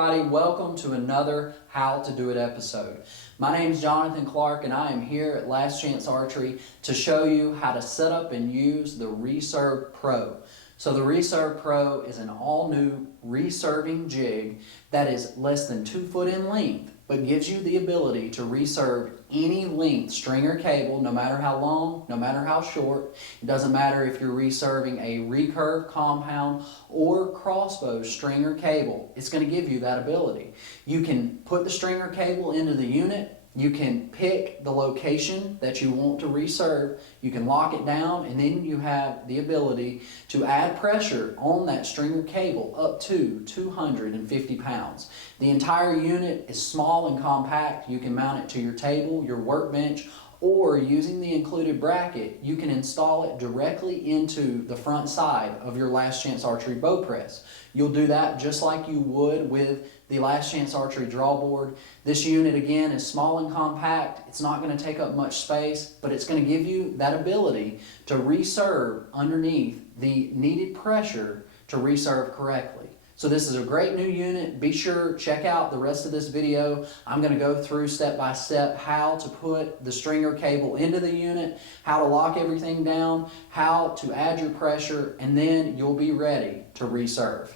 everybody, welcome to another How to Do It episode. My name is Jonathan Clark and I am here at Last Chance Archery to show you how to set up and use the Reserve Pro. So the Reserve Pro is an all-new reserving jig that is less than 2 foot in length, but gives you the ability to reserve any length string or cable, no matter how long, no matter how short. It doesn't matter if you're reserving a recurve, compound, or crossbow string or cable. It's going to give you that ability. You can put the string or cable into the unit. You can pick the location that you want to reserve. You can lock it down, and then you have the ability to add pressure on that string or cable up to 250 pounds. The entire unit is small and compact. You can mount it to your table, your workbench, or using the included bracket, you can install it directly into the front side of your Last Chance Archery bow press. You'll do that just like you would with the Last Chance Archery draw board. This unit again is small and compact. It's not going to take up much space, but it's going to give you that ability to reserve underneath the needed pressure to reserve correctly. So this is a great new unit. Be sure check out the rest of this video. I'm going to go through step by step how to put the string or cable into the unit, how to lock everything down, how to add your pressure, and then you'll be ready to reserve.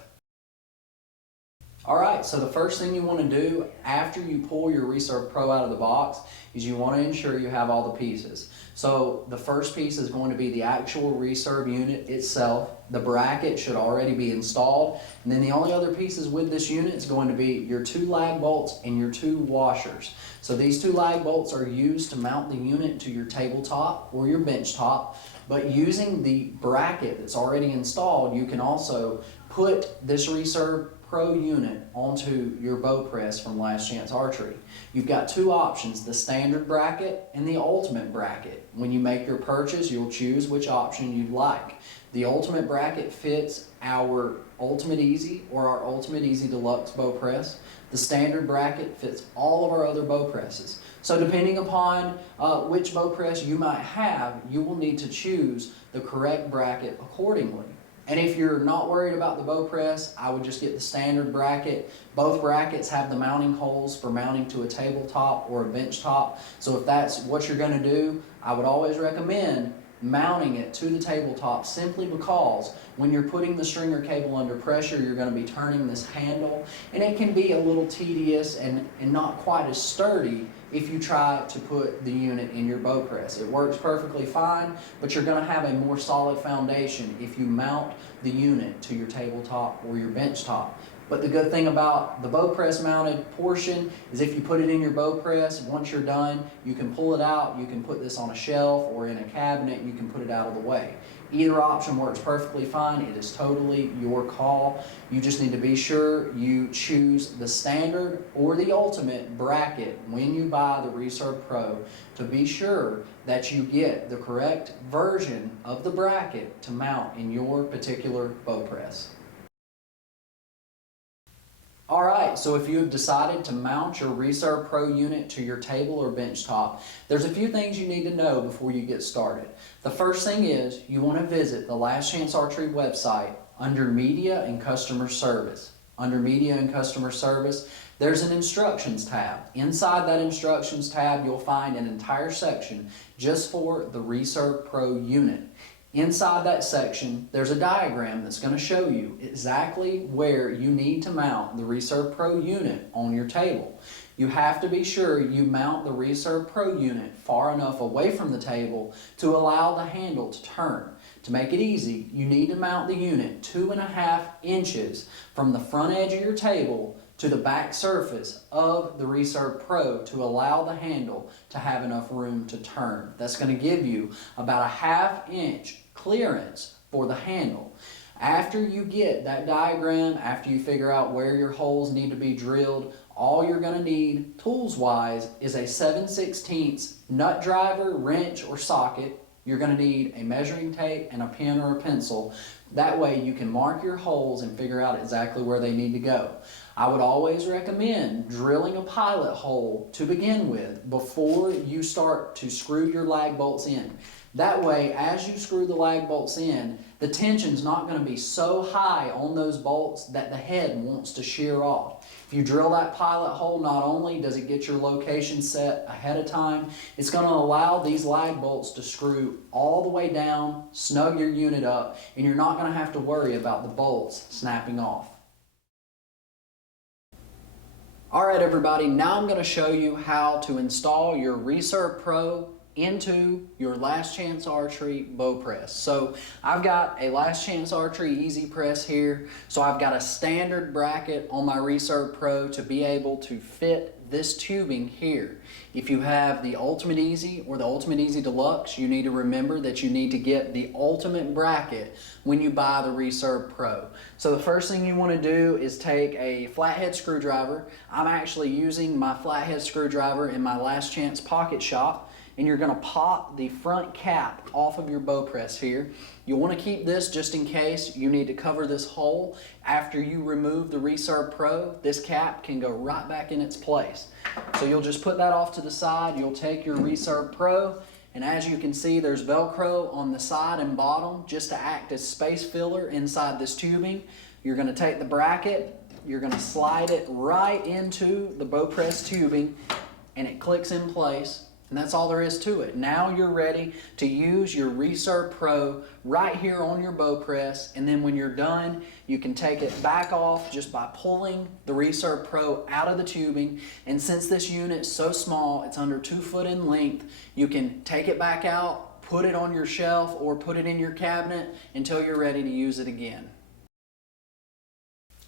Alright, so the first thing you want to do after you pull your Reserve Pro out of the box is you want to ensure you have all the pieces. So the first piece is going to be the actual reserve unit itself. The bracket should already be installed. And then the only other pieces with this unit is going to be your 2 lag bolts and your 2 washers. So these 2 lag bolts are used to mount the unit to your tabletop or your bench top. But using the bracket that's already installed, you can also put this Reserve Pro unit onto your bow press from Last Chance Archery. You've got 2 options, the standard bracket and the ultimate bracket. When you make your purchase, you'll choose which option you'd like. The ultimate bracket fits our Ultimate Easy or our Ultimate Easy Deluxe bow press. The standard bracket fits all of our other bow presses. So depending upon which bow press you might have, you will need to choose the correct bracket accordingly. And if you're not worried about the bow press, I would just get the standard bracket. Both brackets have the mounting holes for mounting to a tabletop or a bench top. So if that's what you're going to do, I would always recommend mounting it to the tabletop, simply because when you're putting the string or cable under pressure, you're going to be turning this handle, and it can be a little tedious and not quite as sturdy if you try to put the unit in your bow press. It works perfectly fine, but you're going to have a more solid foundation if you mount the unit to your tabletop or your bench top. But the good thing about the bow press mounted portion is if you put it in your bow press, once you're done, you can pull it out, you can put this on a shelf or in a cabinet, you can put it out of the way. Either option works perfectly fine. It is totally your call. You just need to be sure you choose the standard or the ultimate bracket when you buy the Reserve Pro, to be sure that you get the correct version of the bracket to mount in your particular bow press. Alright, so if you have decided to mount your Reserve Pro unit to your table or bench top, there's a few things you need to know before you get started. The first thing is you want to visit the Last Chance Archery website under Media and Customer Service. Under Media and Customer Service, there's an Instructions tab. Inside that Instructions tab, you'll find an entire section just for the Reserve Pro unit. Inside that section, there's a diagram that's going to show you exactly where you need to mount the Reserve Pro unit on your table. You have to be sure you mount the Reserve Pro unit far enough away from the table to allow the handle to turn. To make it easy, you need to mount the unit 2.5 inches from the front edge of your table to the back surface of the Reserve Pro to allow the handle to have enough room to turn. That's going to give you about a 1/2 inch clearance for the handle. After you get that diagram, after you figure out where your holes need to be drilled, all you're going to need tools wise is a 7/16 nut driver, wrench, or socket. You're going to need a measuring tape and a pen or a pencil. That way you can mark your holes and figure out exactly where they need to go. I would always recommend drilling a pilot hole to begin with before you start to screw your lag bolts in. That way, as you screw the lag bolts in, the tension's not going to be so high on those bolts that the head wants to shear off. If you drill that pilot hole, not only does it get your location set ahead of time, it's going to allow these lag bolts to screw all the way down, snug your unit up, and you're not going to have to worry about the bolts snapping off. Alright everybody, now I'm going to show you how to install your Reserve Pro into your Last Chance Archery bow press. So I've got a Last Chance Archery Easy Press here. So I've got a standard bracket on my Reserve Pro to be able to fit this tubing here. If you have the Ultimate Easy or the Ultimate Easy Deluxe, you need to remember that you need to get the ultimate bracket when you buy the Reserve Pro. So the first thing you want to do is take a flathead screwdriver. I'm actually using my flathead screwdriver in my Last Chance Pocket Shop. And you're going to pop the front cap off of your bow press here. You'll want to keep this just in case you need to cover this hole. After you remove the Reserve Pro, this cap can go right back in its place. So you'll just put that off to the side. You'll take your Reserve Pro, and as you can see, there's Velcro on the side and bottom just to act as space filler inside this tubing. You're going to take the bracket, you're going to slide it right into the bow press tubing, and it clicks in place. And that's all there is to it. Now you're ready to use your Reserve Pro right here on your bow press, and then when you're done, you can take it back off just by pulling the Reserve Pro out of the tubing. And since this unit's so small, it's under 2 foot in length, you can take it back out, put it on your shelf, or put it in your cabinet until you're ready to use it again.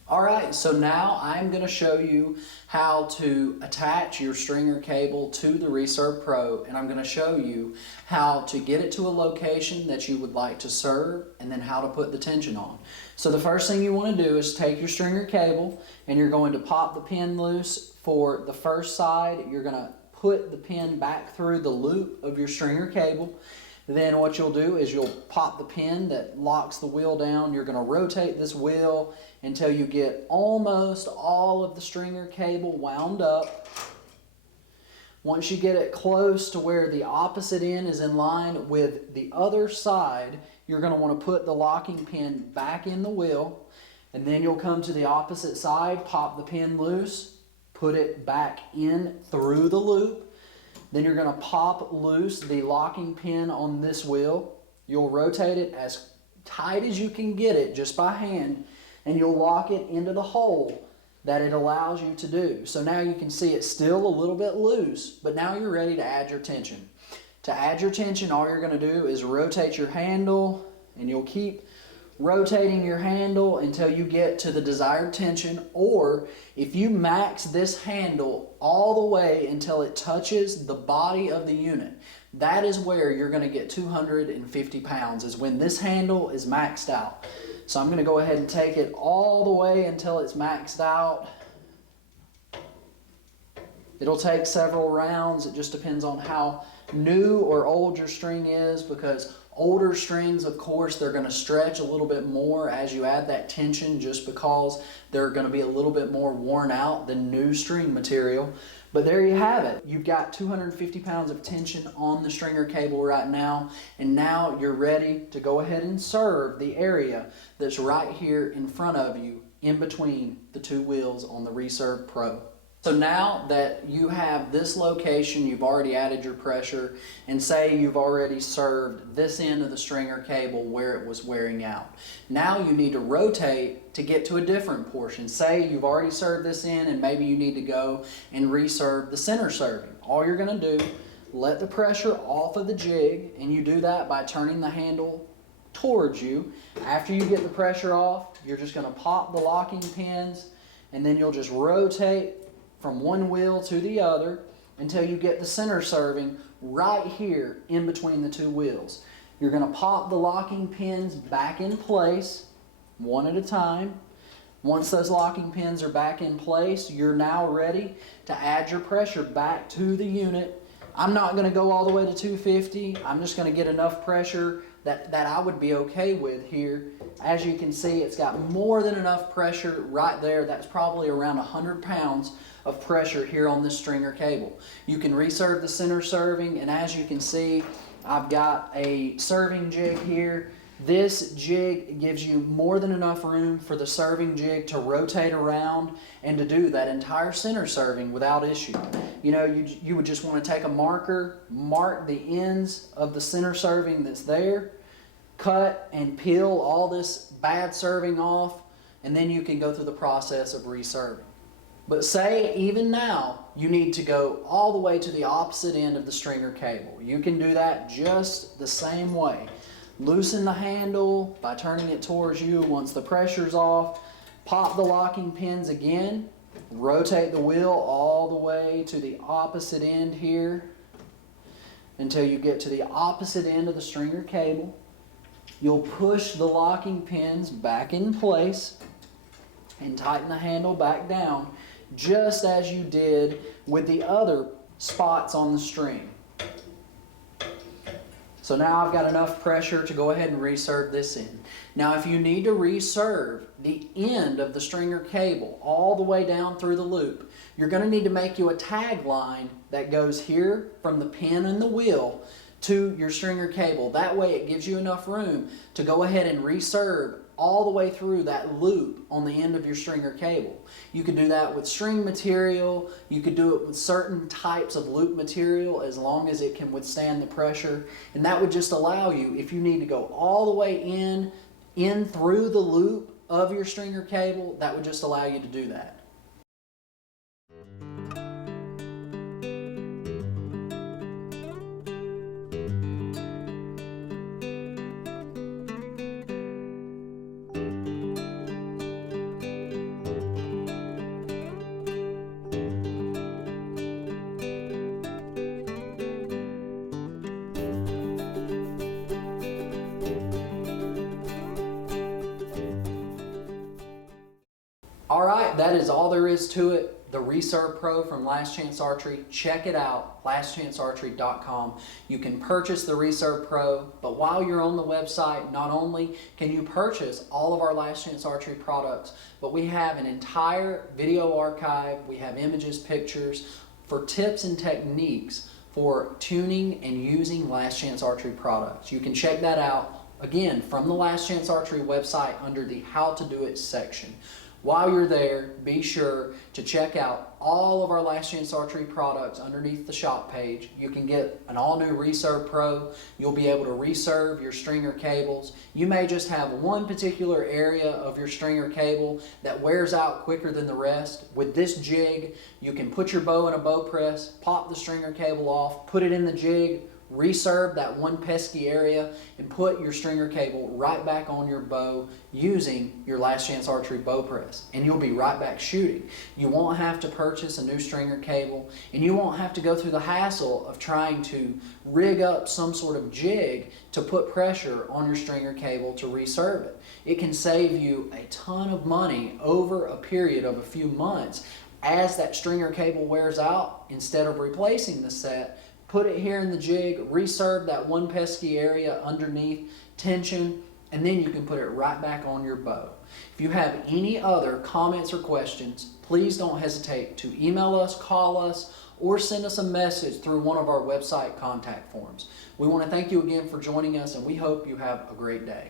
Alright, so now I'm going to show you how to attach your stringer cable to the Reserve Pro, and I'm going to show you how to get it to a location that you would like to serve, and then how to put the tension on. So the first thing you want to do is take your stringer cable, and you're going to pop the pin loose for the first side. You're going to put the pin back through the loop of your stringer cable. Then what you'll do is you'll pop the pin that locks the wheel down. You're going to rotate this wheel until you get almost all of the stringer cable wound up. Once you get it close to where the opposite end is in line with the other side, you're going to want to put the locking pin back in the wheel, and then you'll come to the opposite side, pop the pin loose, put it back in through the loop. Then you're going to pop loose the locking pin on this wheel. You'll rotate it as tight as you can get it just by hand, and you'll lock it into the hole that it allows you to do. So now you can see it's still a little bit loose, but now you're ready to add your tension. To add your tension, all you're going to do is rotate your handle, and you'll keep rotating your handle until you get to the desired tension, or if you max this handle all the way until it touches the body of the unit, that is where you're going to get 250 pounds, is when this handle is maxed out. So I'm going to go ahead and take it all the way until it's maxed out. It'll take several rounds. It just depends on how new or old your string is, because older strings, of course, they're going to stretch a little bit more as you add that tension, just because they're going to be a little bit more worn out than new string material. But there you have it. You've got 250 pounds of tension on the stringer cable right now, and now you're ready to go ahead and serve the area that's right here in front of you, in between the two wheels on the Reserve Pro. So now that you have this location, you've already added your pressure, and say you've already served this end of the stringer cable where it was wearing out. Now you need to rotate to get to a different portion. Say you've already served this end, and maybe you need to go and reserve the center serving. All you're going to do, let the pressure off of the jig, and you do that by turning the handle towards you. After you get the pressure off, you're just going to pop the locking pins, and then you'll just rotate from one wheel to the other until you get the center serving right here in between the two wheels. You're going to pop the locking pins back in place one at a time. Once those locking pins are back in place, you're now ready to add your pressure back to the unit. I'm not going to go all the way to 250. I'm just going to get enough pressure that I would be okay with here. As you can see, it's got more than enough pressure right there. That's probably around 100 pounds of pressure here on this stringer cable. You can reserve the center serving, and as you can see, I've got a serving jig here This jig gives you more than enough room for the serving jig to rotate around and to do that entire center serving without issue. You know, you would just want to take a marker, mark the ends of the center serving that's there, cut and peel all this bad serving off, and then you can go through the process of reserving. But say even now you need to go all the way to the opposite end of the stringer cable. You can do that just the same way. Loosen the handle by turning it towards you once the pressure's off. Pop the locking pins again. Rotate the wheel all the way to the opposite end here until you get to the opposite end of the stringer cable. You'll push the locking pins back in place and tighten the handle back down just as you did with the other spots on the string. So now I've got enough pressure to go ahead and reserve this in. Now if you need to reserve the end of the stringer cable all the way down through the loop, you're going to need to make you a tag line that goes here from the pin and the wheel to your stringer cable. That way it gives you enough room to go ahead and reserve all the way through that loop on the end of your stringer cable. You could do that with string material, you could do it with certain types of loop material as long as it can withstand the pressure, and that would just allow you, if you need to go all the way in through the loop of your stringer cable, that would just allow you to do that. Alright, that is all there is to it. The Reserve Pro from Last Chance Archery. Check it out, lastchancearchery.com. You can purchase the Reserve Pro, but while you're on the website, not only can you purchase all of our Last Chance Archery products, but we have an entire video archive. We have images, pictures for tips and techniques for tuning and using Last Chance Archery products. You can check that out, again, from the Last Chance Archery website under the How to Do It section. While you're there, be sure to check out all of our Last Chance Archery products underneath the shop page. You can get an all-new Reserve Pro. You'll be able to reserve your stringer cables. You may just have one particular area of your stringer cable that wears out quicker than the rest. With this jig, you can put your bow in a bow press, pop the stringer cable off, put it in the jig, reserve that one pesky area, and put your stringer cable right back on your bow using your Last Chance Archery bow press, and you'll be right back shooting. You won't have to purchase a new stringer cable, and you won't have to go through the hassle of trying to rig up some sort of jig to put pressure on your stringer cable to reserve it. It can save you a ton of money over a period of a few months as that stringer cable wears out. Instead of replacing the set, put it here in the jig, reserve that one pesky area underneath tension, and then you can put it right back on your bow. If you have any other comments or questions, please don't hesitate to email us, call us, or send us a message through one of our website contact forms. We want to thank you again for joining us, and we hope you have a great day.